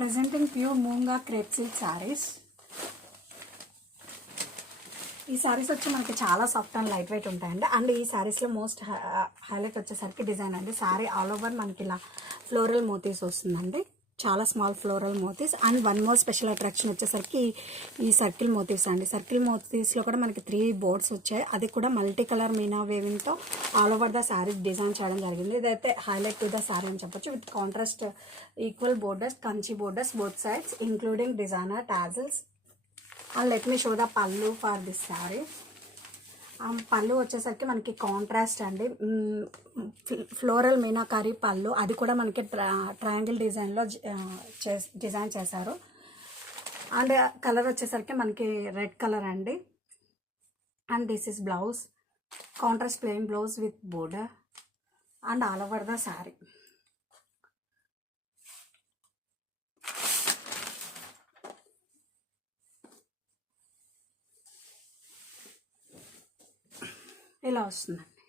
Presenting pure moonga crepe silk saris ఈ శారీస్ వచ్చి మనకి చాలా సాఫ్ట్ అండ్ లైట్ వెయిట్ ఉంటాయండి. అండ్ ఈ శారీస్లో మోస్ట్ హైలైట్ వచ్చేసరికి డిజైన్ అండి. శారీ ఆల్ ఓవర్ మనకి ఇలా ఫ్లోరల్ మోతీస్ వస్తుందండి. చాలా small floral motifs and one more special attraction వచ్చేసరికి ఈ సర్కిల్ మోతీస్ అండి. సర్కిల్ మోతీస్లో కూడా మనకి త్రీ బోర్డ్స్ వచ్చాయి. అది కూడా multi colour meena వేవింగ్తో all over the sari design చేయడం జరిగింది. ఇదైతే హైలైట్ టు ద శారీ అని చెప్పొచ్చు. With contrast equal borders Kanchi borders both sides including designer tassels and let me show the pallu for this sari pallu వచ్చేసరికి మనకి contrast అండి. Floral meenakari పళ్ళు అది కూడా మనకి ట్రా ట్రయాంగిల్ డిజైన్లో డిజైన్ చేశారు. అండ్ కలర్ వచ్చేసరికి మనకి రెడ్ కలర్ అండి. And this is blouse contrast plain blouse with border and all over the sari ఇలా వస్తుందండి